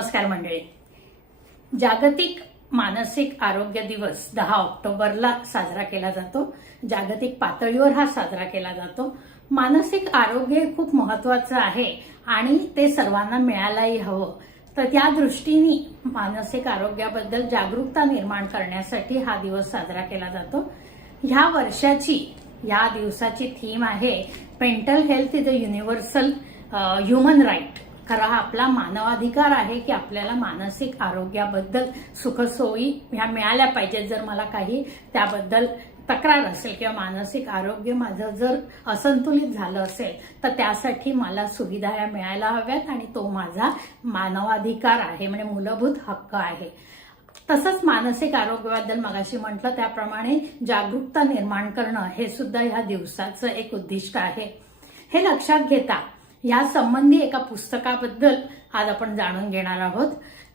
नमस्कार मंडळी. जागतिक मानसिक आरोग्य दिवस 10 ऑक्टोबरला साजरा केला जातो. जागतिक पातळीवर हा साजरा केला जातो. मानसिक आरोग्य खूप महत्वाचं आहे आणि ते सर्वांना मिळायलाही हवं. तर त्या दृष्टीने मानसिक आरोग्याबद्दल जागरूकता निर्माण करण्यासाठी हा दिवस साजरा केला जातो. ह्या वर्षाची या दिवसाची थीम आहे mental health is a universal human right. खरा हा आपला मानवाधिकार आहे की आपल्याला मानसिक आरोग्याबद्दल सुखसोयी ह्या मिळाल्या पाहिजेत. जर मला काही त्याबद्दल तक्रार असेल किंवा मानसिक आरोग्य माझं जर असंतुलित झालं असेल तर त्यासाठी मला सुविधा ह्या मिळायला हव्यात आणि तो माझा मानवाधिकार आहे, म्हणजे मूलभूत हक्क आहे. तसंच मानसिक आरोग्याबद्दल मगाशी म्हटलं त्याप्रमाणे जागरूकता निर्माण करणं हे सुद्धा ह्या दिवसाचं एक उद्दिष्ट आहे. हे लक्षात घेता या संबंधी एका पुस्तकाबद्दल आज आपण जाणून घेणार आहोत.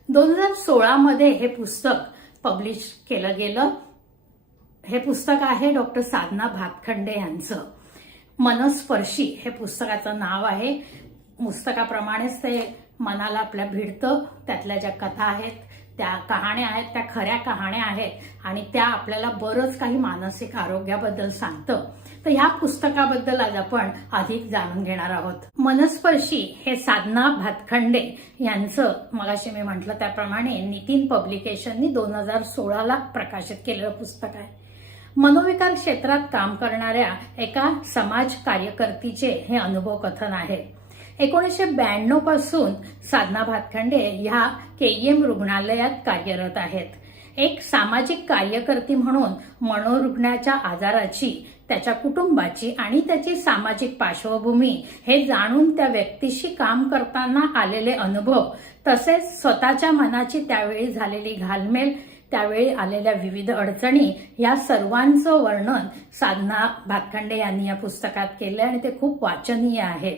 2016 मध्ये हे पुस्तक पब्लिश केलं गेलं. हे पुस्तक आहे डॉक्टर साधना भातखंडे यांचं. मनस्पर्शी हे पुस्तकाचं नाव आहे. पुस्तकाप्रमाणेच ते मनाला आपल्या भिडतं. त्यातल्या ज्या कथा आहेत त्या कहाण्या आहेत, त्या खऱ्या कहाण्या आहेत आणि त्या आपल्याला बरंच काही मानसिक आरोग्याबद्दल सांगतं. तर ह्या पुस्तकाबद्दल आज आपण अधिक जाणून घेणार आहोत. मनस्पर्शी हे साधना भातखंडे यांचं मगाशी मी म्हटलं त्याप्रमाणे नितीन पब्लिकेशननी 2016ला प्रकाशित केलेलं पुस्तक आहे. मनोविकार क्षेत्रात काम करणाऱ्या एका समाज कार्यकर्तीचे हे अनुभव कथन आहे. 1992 पासून साधना भातखंडे ह्या KEM रुग्णालयात कार्यरत आहेत. एक सामाजिक कार्यकर्ती म्हणून मनोरुग्णाच्या आजाराची, त्याच्या कुटुंबाची आणि त्याची सामाजिक पार्श्वभूमी हे जाणून त्या व्यक्तीशी काम करताना आलेले अनुभव, तसेच स्वतःच्या मनाची त्यावेळी झालेली घालमेल, त्यावेळी आलेल्या विविध अडचणी या सर्वांचं वर्णन साधना भातखंडे यांनी या पुस्तकात केलं आणि ते खूप वाचनीय आहे.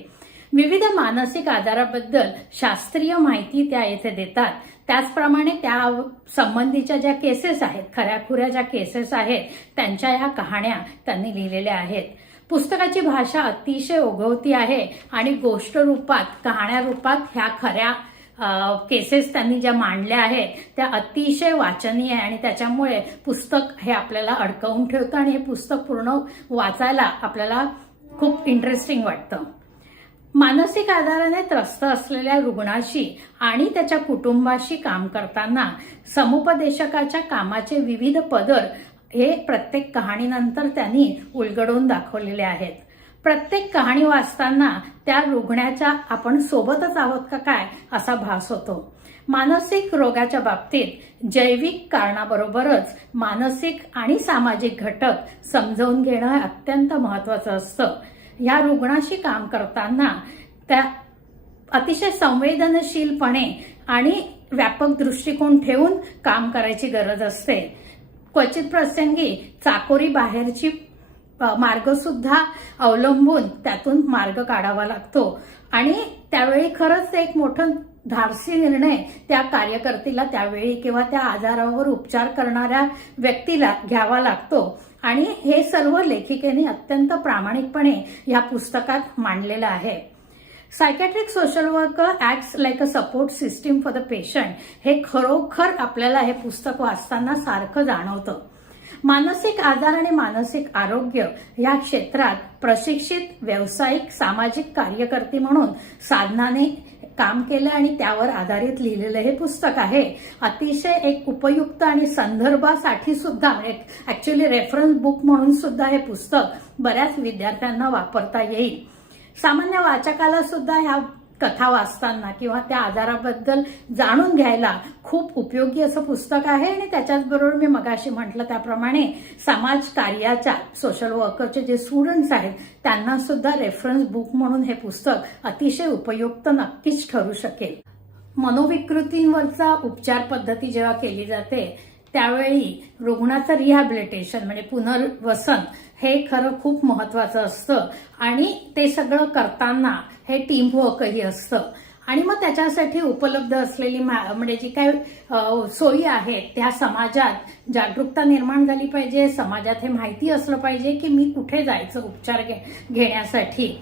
विविध मानसिक आजाराबद्दल शास्त्रीय माहिती त्या येथे देतात. त्याचप्रमाणे त्या संबंधीच्या ज्या केसेस आहेत, खऱ्याखुऱ्या ज्या केसेस आहेत, त्यांच्या ह्या कहाण्या त्यांनी लिहिलेल्या आहेत. पुस्तकाची भाषा अतिशय ओघवती आहे आणि गोष्ट रूपात, कहाण्या रूपात ह्या खऱ्या केसेस त्यांनी ज्या मांडल्या आहेत त्या अतिशय वाचनीय आहे आणि त्याच्यामुळे पुस्तक हे आपल्याला अडकवून ठेवतं आणि हे पुस्तक पूर्ण वाचायला आपल्याला खूप इंटरेस्टिंग वाटतं. मानसिक आजाराने त्रस्त असलेल्या रुग्णाशी आणि त्याच्या कुटुंबाशी काम करताना समुपदेशकाच्या कामाचे विविध पदर हे प्रत्येक कहाणीनंतर त्यांनी उलगडून दाखवलेले आहेत. प्रत्येक कहाणी वाचताना त्या रुग्णाच्या आपण सोबतच आहोत का काय असा भास होतो. मानसिक रोगाच्या बाबतीत जैविक कारणाबरोबरच मानसिक आणि सामाजिक घटक समजावून घेणं अत्यंत महत्वाचं असतं. या रुग्णाशी काम करताना त्या अतिशय संवेदनशीलपणे आणि व्यापक दृष्टिकोन ठेवून काम करायची गरज असते. क्वचित प्रसंगी चाकोरी बाहेरची मार्ग सुद्धा अवलंबून त्यातून मार्ग काढावा लागतो आणि त्यावेळी खरंच एक मोठं धाडसी निर्णय त्या कार्यकर्तीला त्यावेळी किंवा त्या आजारावर उपचार करणाऱ्या व्यक्तीला घ्यावा लागतो आणि हे सर्व लेखिकेने अत्यंत प्रामाणिकपणे या पुस्तकात मांडलेलं आहे. Psychiatric social worker acts like a support system for the patient हे खरोखर आपल्याला हे पुस्तक वाचताना सारखं जाणवतं. मानसिक आजार आणि मानसिक आरोग्य या क्षेत्रात प्रशिक्षित व्यावसायिक सामाजिक कार्यकर्ती म्हणून साधनाने काम केलं आणि त्यावर आधारित लिहिलेलं हे पुस्तक आहे. अतिशय एक उपयुक्त आणि संदर्भासाठी सुद्धा ऍक्च्युअली रेफरन्स बुक म्हणून सुद्धा हे पुस्तक बऱ्याच विद्यार्थ्यांना वापरता येईल. सामान्य वाचकाला सुद्धा ह्या कथा वाचताना किंवा त्या आजाराबद्दल जाणून घ्यायला खूप उपयोगी असं पुस्तक आहे आणि त्याच्याचबरोबर मी मगाशी म्हटलं त्याप्रमाणे समाज कार्याच्या सोशल वर्करचे जे स्टुडंट्स आहेत त्यांना सुद्धा रेफरन्स बुक म्हणून हे पुस्तक अतिशय उपयुक्त नक्कीच ठरू शकेल. मनोविकृतींवरचा उपचार पद्धती जेव्हा केली जाते त्यावेळी रुग्णाचं रिहॅबिलिटेशन म्हणजे पुनर्वसन हे खरं खूप महत्वाचं असतं आणि ते सगळं करताना हे टीमवर्कही असतं आणि मग त्याच्यासाठी उपलब्ध असलेली म्हणजे जी काय सोयी आहेत त्या समाजात जागरूकता निर्माण झाली पाहिजे. समाजात हे माहिती असलं पाहिजे की मी कुठे जायचं उपचार घेण्यासाठी.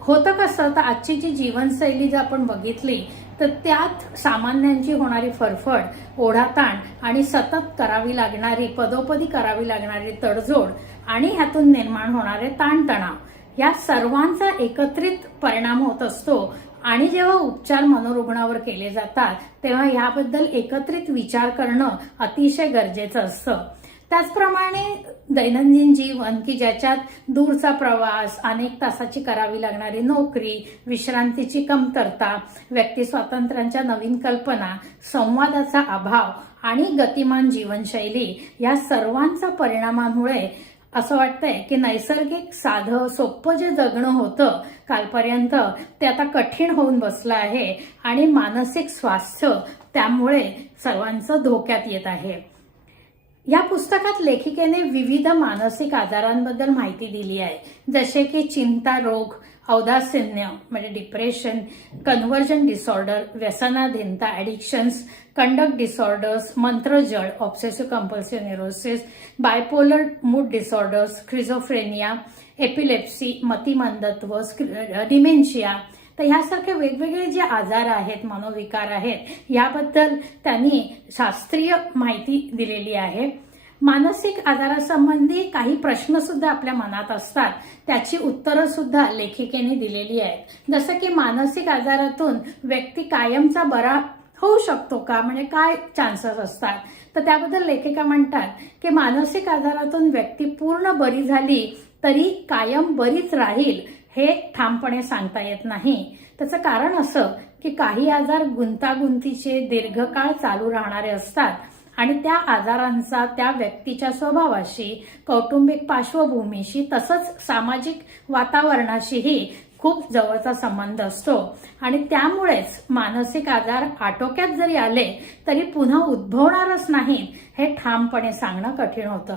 होतं कसं तर आजची जी जीवनशैली जर आपण बघितली तर त्यात सामान्यांची होणारी फरफड, ओढाताण आणि सतत करावी लागणारी, पदोपदी करावी लागणारी तडजोड आणि ह्यातून निर्माण होणारे ताणतणाव, या सर्वांचा एकत्रित परिणाम होत असतो. आणि जेव्हा उपचार मनोरुग्णावर केले जातात तेव्हा याबद्दल एकत्रित विचार करणं अतिशय गरजेचं असतं. त्याचप्रमाणे दैनंदिन जीवन की ज्याच्यात दूरचा प्रवास, अनेक तासाची करावी लागणारी नोकरी, विश्रांतीची कमतरता, व्यक्ती स्वातंत्र्यांच्या नवीन कल्पना, संवादाचा अभाव आणि गतिमान जीवनशैली, या सर्वांच्या परिणामामुळे असं वाटतंय की नैसर्गिक साधं सोपं जे जगणं होतं कालपर्यंत ते आता कठीण होऊन बसलं आहे आणि मानसिक स्वास्थ्य त्यामुळे सर्वांचं धोक्यात येत आहे. या पुस्तकात लेखिकेने विविध मानसिक आजारांबद्दल माहिती दिली आहे, जसे की चिंता रोग, औदासिन्य म्हणजे डिप्रेशन, कन्व्हर्जन डिसऑर्डर, व्यसनाधीनता, ॲडिक्शन्स, कंडक्ट डिसऑर्डर्स, मंत्रजड, obsessive compulsive neurosis, bipolar mood disorders, schizophrenia, epilepsy, मतिमंदत्व, डिमेन्शिया. तर ह्यासारखे वेगवेगळे जे आजार आहेत, मनोविकार आहेत, याबद्दल त्यांनी शास्त्रीय माहिती दिलेली आहे. मानसिक आजारासंबंधी काही प्रश्न सुद्धा आपल्या मनात असतात, त्याची उत्तरं सुद्धा लेखिकेने दिलेली आहेत. जसं की मानसिक आजारातून व्यक्ती कायमचा बरा होऊ शकतो का, म्हणजे काय चान्सेस असतात. तर त्याबद्दल लेखिका म्हणतात की मानसिक आजारातून व्यक्ती पूर्ण बरी झाली तरी कायम बरीच राहील हे ठामपणे सांगता येत नाही. त्याचं कारण असं की काही आजार गुंतागुंतीचे, दीर्घकाळ चालू राहणारे असतात आणि त्या आजारांचा त्या व्यक्तीच्या स्वभावाशी, कौटुंबिक पार्श्वभूमीशी तसंच सामाजिक वातावरणाशीही खूप जवळचा संबंध असतो आणि त्यामुळेच मानसिक आजार आटोक्यात जरी आले तरी पुन्हा उद्भवणारच नाहीत हे ठामपणे सांगणं कठीण होतं.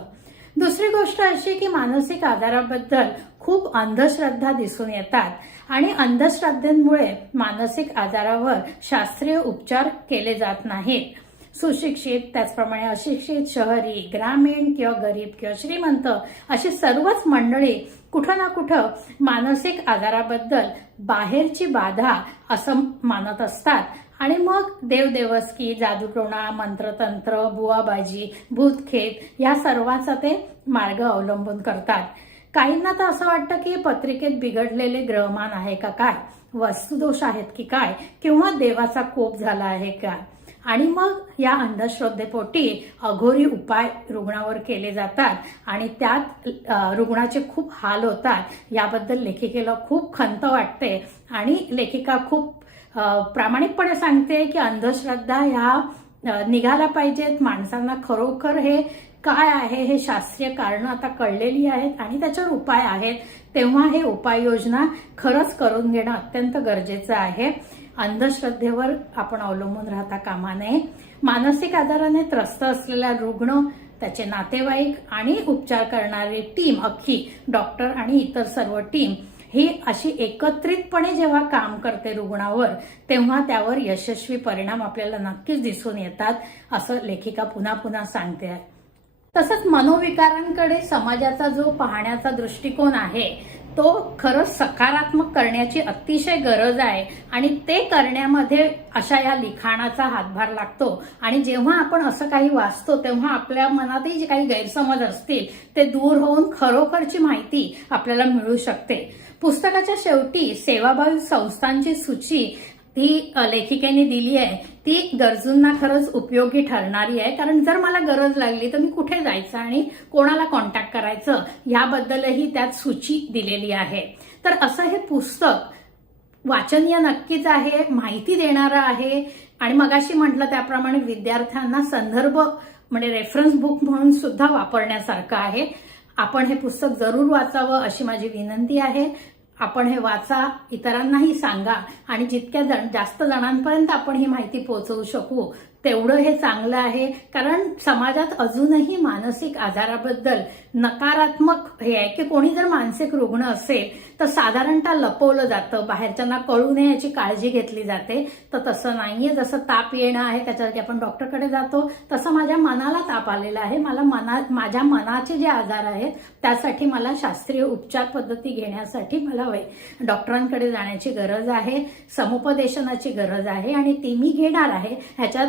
दुसरी गोष्ट अशी की मानसिक आजाराबद्दल खूप अंधश्रद्धा दिसून येतात आणि अंधश्रद्धेमुळे मानसिक आजारावर शास्त्रीय उपचार केले जात नाहीत. सुशिक्षित, त्याचप्रमाणे अशिक्षित, शहरी, ग्रामीण किंवा गरीब किंवा श्रीमंत अशी सर्वच मंडळी कुठं ना कुठं मानसिक आजाराबद्दल बाहेरची बाधा असं मानत असतात आणि मग देवदेवस्की, जादूटोणा, मंत्रतंत्र, बुवाबाजी, भूतखेत या सर्वांचा ते मार्ग अवलंबून करतात. काहींना तर असं वाटतं की पत्रिकेत बिघडलेले ग्रहमान आहे का काय, वस्तुदोष आहेत की काय, किंवा देवाचा कोप झाला आहे का, आणि मग या अंधश्रद्धेपोटी अघोरी उपाय रुग्णावर केले जातात आणि त्यात रुग्णाचे खूप हाल होतात. याबद्दल लेखिकेला खूप खंत वाटते आणि लेखिका खूप प्रामाणिकपणे सांगते की अंधश्रद्धा ह्या निघाल्या पाहिजेत. माणसांना खरोखर हे काय आहे हे शास्त्रीय कारण आता कळलेली आहेत आणि त्याच्यावर उपाय आहेत, तेव्हा हे उपाययोजना खरंच करून घेणं अत्यंत गरजेचं आहे. अंधश्रद्धेवर आपण अवलंबून राहता कामा नये. मानसिक आजाराने त्रस्त असलेला रुग्ण, त्याचे नातेवाईक आणि उपचार करणारी टीम, अख्खी डॉक्टर आणि इतर सर्व टीम ही अशी एकत्रितपणे जेव्हा काम करते रुग्णावर, तेव्हा त्यावर यशस्वी परिणाम आपल्याला नक्कीच दिसून येतात, असं लेखिका पुन्हा पुन्हा सांगते. तसंच मनोविकारांकडे समाजाचा जो पाहण्याचा दृष्टिकोन आहे तो खरंच सकारात्मक करण्याची अतिशय गरज आहे आणि ते करण्यामध्ये अशा या लिखाणाचा हातभार लागतो. आणि जेव्हा आपण असं काही वाचतो तेव्हा आपल्या मनातही जे काही गैरसमज असतील ते दूर होऊन खरोखरची माहिती आपल्याला मिळू शकते. पुस्तकाच्या शेवटी सेवाभावी संस्थांची सूची ती लेखिकेने दिली आहे, ती गरजूंना खरंच उपयोगी ठरणारी आहे. कारण जर मला गरज लागली तर मी कुठे जायचं आणि कोणाला कॉन्टॅक्ट करायचं याबद्दलही त्यात सूची दिलेली आहे. तर असं हे पुस्तक वाचनीय नक्कीच आहे, माहिती देणारं आहे आणि मगाशी म्हटलं त्याप्रमाणे विद्यार्थ्यांना संदर्भ म्हणजे रेफरन्स बुक म्हणून सुद्धा वापरण्यासारखं आहे. आपण हे पुस्तक जरूर वाचावं अशी माझी विनंती आहे. आपण हे वाचा, इतरांनाही सांगा आणि जितक्या जास्त जणांपर्यंत आपण ही माहिती पोहोचवू शकू तेवढं हे चांगलं आहे, कारण समाजात अजूनही मानसिक आजाराबद्दल नकारात्मक हे आहे की कोणी जर मानसिक रुग्ण असेल तर साधारणतः लपवलं जातं, बाहेरच्यांना कळू नये याची काळजी घेतली जाते. तर तसं नाहीये. जसं ताप येणं आहे त्याच्यासाठी आपण डॉक्टरकडे जातो, तसं माझ्या मनाला ताप आलेला आहे, माझ्या मनाचे जे आजार आहेत त्यासाठी मला शास्त्रीय उपचार पद्धती घेण्यासाठी मला डॉक्टरांकडे जाण्याची गरज आहे, समुपदेशनाची गरज आहे आणि ती मी घेणार आहे. ह्याच्यात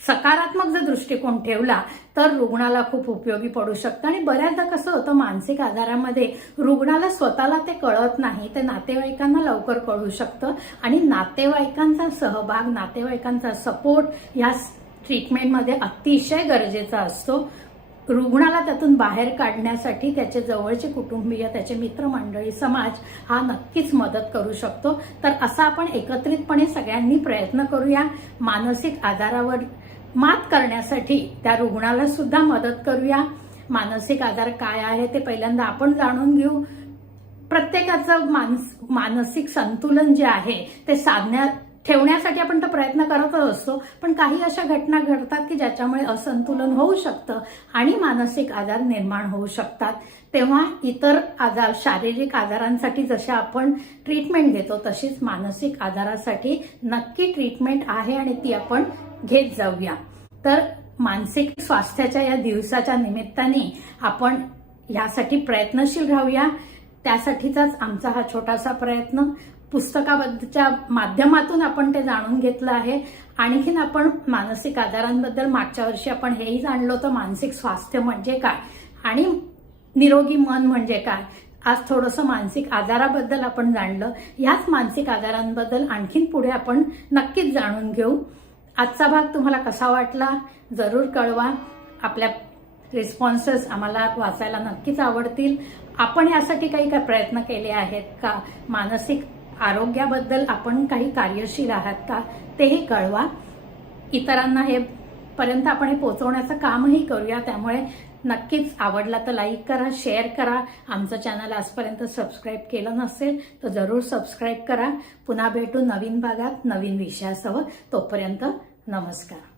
सकारात्मक जर दृष्टिकोन ठेवला तर रुग्णाला खूप उपयोगी पडू शकतं. आणि बऱ्याचदा कसं होतं मानसिक आजारामध्ये रुग्णाला स्वतःला ते कळत नाही, ते नातेवाईकांना लवकर कळू शकतं आणि नातेवाईकांचा सहभाग, नातेवाईकांचा सपोर्ट या ट्रीटमेंटमध्ये अतिशय गरजेचा असतो. रुग्णाला त्यातून बाहेर काढण्यासाठी त्याचे जवळचे कुटुंबीय, त्याचे मित्रमंडळी, समाज हा नक्कीच मदत करू शकतो. तर असा आपण एकत्रितपणे सगळ्यांनी प्रयत्न करूया. मानसिक आजारावर मात करण्यासाठी त्या रुग्णाला सुद्धा मदत करूया. मानसिक आजार काय आहे ते पहिल्यांदा आपण जाणून घेऊ. प्रत्येकाचं मानसिक संतुलन जे आहे ते ठेवण्यासाठी आपण तर प्रयत्न करतच असतो, पण काही अशा घटना घडतात की ज्याच्यामुळे असंतुलन होऊ शकतं आणि मानसिक आजार निर्माण होऊ शकतात. तेव्हा इतर आजार, शारीरिक आजारांसाठी जशा आपण ट्रीटमेंट घेतो तशीच मानसिक आजारासाठी नक्की ट्रीटमेंट आहे आणि ती आपण घेत जाऊया. तर मानसिक स्वास्थ्याच्या या दिवसाच्या निमित्ताने आपण यासाठी प्रयत्नशील राहूया. त्यासाठीचाच आमचा हा छोटासा प्रयत्न. पुस्तकाबद्दलच्या माध्यमातून आपण ते जाणून घेतलं आहे. आणखीन आपण मानसिक आजारांबद्दल मागच्या वर्षी आपण हेही जाणलो होतं, मानसिक स्वास्थ्य म्हणजे काय आणि निरोगी मन म्हणजे काय. आज थोडंसं मानसिक आजाराबद्दल आपण जाणलं. याच मानसिक आजारांबद्दल आणखीन पुढे आपण नक्कीच जाणून घेऊ. आजचा भाग तुम्हाला कसा वाटला जरूर कळवा. आपल्या रिस्पॉन्सेस आम्हाला वाचायला नक्कीच आवडतील. आपण यासाठी काही प्रयत्न केले आहेत का, मानसिक आरोग्याबद्दल आपण काही कार्यशील आहात का, तेही कळवा. इतरांना हे पर्यंत आपण हे पोहोचवण्याचं कामही करूया. त्यामुळे नक्कीच आवडला तर लाईक करा, शेअर करा. आमचं चॅनल आजपर्यंत सबस्क्राईब केलं नसेल तर जरूर सबस्क्राईब करा. पुन्हा भेटू नवीन भागात नवीन विषयासह. तोपर्यंत नमस्कार.